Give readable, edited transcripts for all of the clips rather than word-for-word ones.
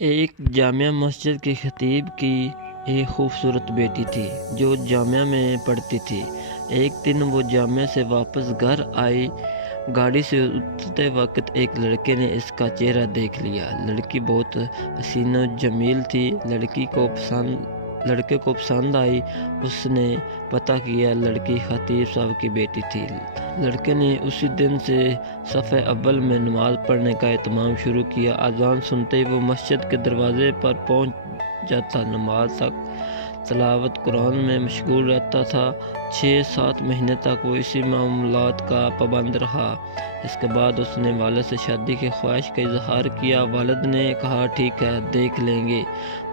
ایک جامع مسجد کے خطیب کی ایک خوبصورت بیٹی تھی جو جامعہ میں پڑھتی تھی۔ ایک دن وہ جامعہ سے واپس گھر آئی۔ گاڑی سے اترتے وقت ایک لڑکے نے اس کا چہرہ دیکھ لیا۔ لڑکی بہت حسین و جمیل تھی۔ لڑکے کو پسند آئی۔ اس نے پتہ کیا لڑکی خطیب صاحب کی بیٹی تھی۔ لڑکے نے اسی دن سے صف اول میں نماز پڑھنے کا اہتمام شروع کیا۔ اذان سنتے ہی وہ مسجد کے دروازے پر پہنچ جاتا۔ نماز تک تلاوت قرآن میں مشغول رہتا تھا۔ 6-7 مہینے تک وہ اسی معمولات کا پابند رہا۔ اس کے بعد اس نے والد سے شادی کی خواہش کا اظہار کیا۔ والد نے کہا ٹھیک ہے، دیکھ لیں گے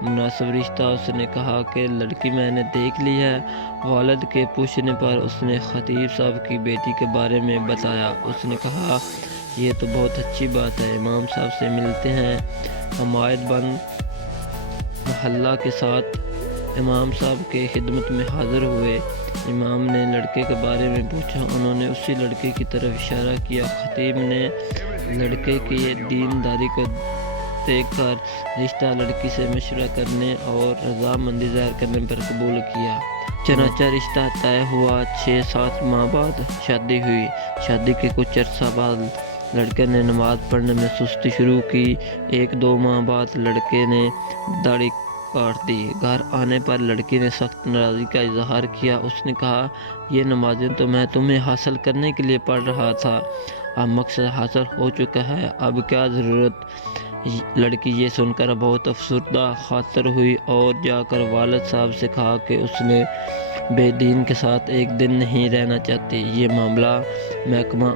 مناسب رشتہ۔ اس نے کہا کہ لڑکی میں نے دیکھ لی ہے۔ والد کے پوچھنے پر اس نے خطیب صاحب کی بیٹی کے بارے میں بتایا۔ اس نے کہا یہ تو بہت اچھی بات ہے، امام صاحب سے ملتے ہیں۔ حمایت بند محلہ کے ساتھ امام صاحب کے خدمت میں حاضر ہوئے۔ امام نے لڑکے کے بارے میں پوچھا۔ انہوں نے اسی لڑکے کی طرف اشارہ کیا۔ خطیب نے لڑکے کی دینداری کو دیکھ کر رشتہ لڑکی سے مشورہ کرنے اور رضامندی ظاہر کرنے پر قبول کیا۔ چنانچہ رشتہ طے ہوا۔ 6-7 ماہ بعد شادی ہوئی۔ شادی کے کچھ عرصہ بعد لڑکے نے نماز پڑھنے میں سستی شروع کی۔ 1-2 ماہ بعد لڑکے نے داڑھی کاٹ دی۔ گھر آنے پر لڑکی نے سخت ناراضگی کا اظہار کیا۔ اس نے کہا یہ نمازیں تو میں تمہیں حاصل کرنے کے لیے پڑھ رہا تھا، اب مقصد حاصل ہو چکا ہے، اب کیا ضرورت۔ لڑکی یہ سن کر بہت افسردہ خاطر ہوئی اور جا کر والد صاحب سے کہا کہ اس نے بے دین کے ساتھ ایک دن نہیں رہنا چاہتی۔ یہ معاملہ محکمہ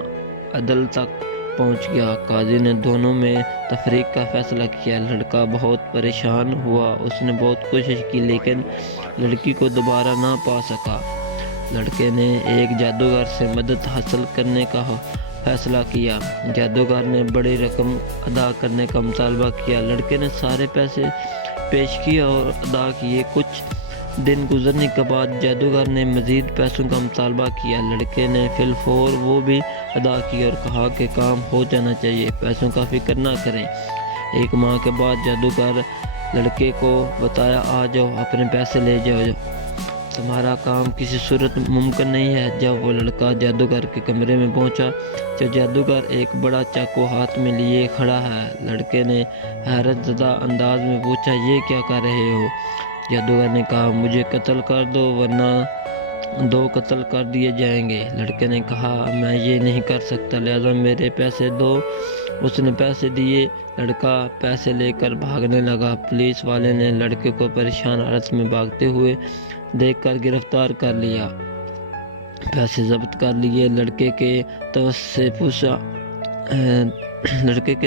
عدل تک پہنچ گیا۔ قاضی نے دونوں میں تفریق کا فیصلہ کیا۔ لڑکا بہت پریشان ہوا۔ اس نے بہت کوشش کی لیکن لڑکی کو دوبارہ نہ پا سکا۔ لڑکے نے ایک جادوگر سے مدد حاصل کرنے کا فیصلہ کیا۔ جادوگر نے بڑی رقم ادا کرنے کا مطالبہ کیا۔ لڑکے نے سارے پیسے پیش کیے اور ادا کیے۔ کچھ دن گزرنے کے بعد جادوگر نے مزید پیسوں کا مطالبہ کیا۔ لڑکے نے فی الفور وہ بھی ادا کیے اور کہا کہ کام ہو جانا چاہیے، پیسوں کا فکر نہ کریں۔ 1 ماہ کے بعد جادوگر لڑکے کو بتایا آ جاؤ، اپنے پیسے لے جاؤ، تمہارا کام کسی صورت ممکن نہیں ہے۔ جب وہ لڑکا جادوگر کے کمرے میں پہنچا تو جادوگر ایک بڑا چاقو ہاتھ میں لیے کھڑا ہے۔ لڑکے نے حیرت زدہ انداز میں پوچھا یہ کیا کر رہے ہو؟ جادوگر نے کہا مجھے قتل کر دو ورنہ 2 قتل کر دیے جائیں گے۔ لڑکے نے کہا میں یہ نہیں کر سکتا، لہذا میرے پیسے دو۔ اس نے پیسے دیے۔ لڑکا پیسے لے کر بھاگنے لگا۔ پولیس والے نے لڑکے کو پریشان حالت میں بھاگتے ہوئے دیکھ کر گرفتار کر لیا۔ پیسے ضبط کر لیے۔ لڑکے کے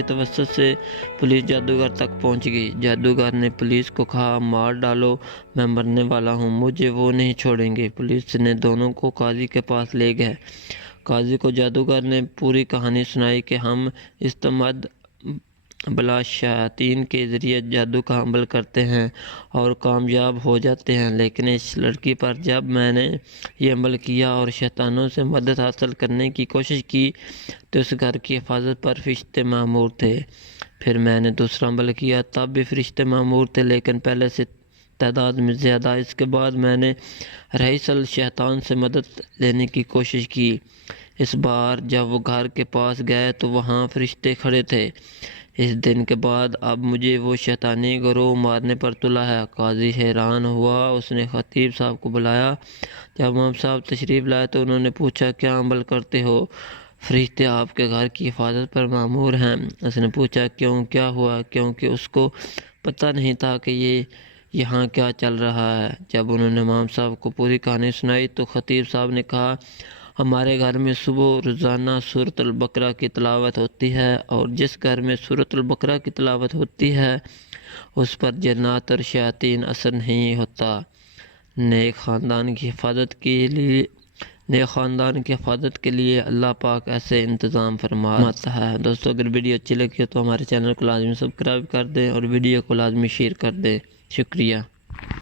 توسط سے پولیس جادوگر تک پہنچ گئی۔ جادوگر نے پولیس کو کہا مار ڈالو، میں مرنے والا ہوں، مجھے وہ نہیں چھوڑیں گے۔ پولیس نے دونوں کو قاضی کے پاس لے گئے۔ قاضی کو جادوگر نے پوری کہانی سنائی کہ ہم استمد بلا شیاطین کے ذریعے جادو کا عمل کرتے ہیں اور کامیاب ہو جاتے ہیں، لیکن اس لڑکی پر جب میں نے یہ عمل کیا اور شیطانوں سے مدد حاصل کرنے کی کوشش کی تو اس گھر کی حفاظت پر فرشتے مامور تھے۔ پھر میں نے دوسرا عمل کیا، تب بھی فرشتے مامور تھے لیکن پہلے سے تعداد میں زیادہ۔ اس کے بعد میں نے رئیس الشیطان سے مدد لینے کی کوشش کی۔ اس بار جب وہ گھر کے پاس گئے تو وہاں فرشتے کھڑے تھے۔ اس دن کے بعد اب مجھے وہ شیطانی گروہ مارنے پر تلا ہے۔ قاضی حیران ہوا۔ اس نے خطیب صاحب کو بلایا۔ جب امام صاحب تشریف لائے تو انہوں نے پوچھا کیا عمل کرتے ہو؟ فرشتے آپ کے گھر کی حفاظت پر مامور ہیں۔ اس نے پوچھا کیوں، کیا ہوا؟ کیونکہ اس کو پتہ نہیں تھا کہ یہاں کیا چل رہا ہے۔ جب انہوں نے امام صاحب کو پوری کہانی سنائی تو خطیب صاحب نے کہا ہمارے گھر میں صبح روزانہ سورۃ البقرہ کی تلاوت ہوتی ہے اور جس گھر میں سورۃ البقرہ کی تلاوت ہوتی ہے اس پر جنات اور شیاطین اثر نہیں ہوتا۔ نیک خاندان کی حفاظت کے لیے اللہ پاک ایسے انتظام فرماتا ہے۔ دوستو اگر ویڈیو اچھی لگی تو ہمارے چینل کو لازمی سبسکرائب کر دیں اور ویڈیو کو لازمی شیئر کر دیں۔ شکریہ۔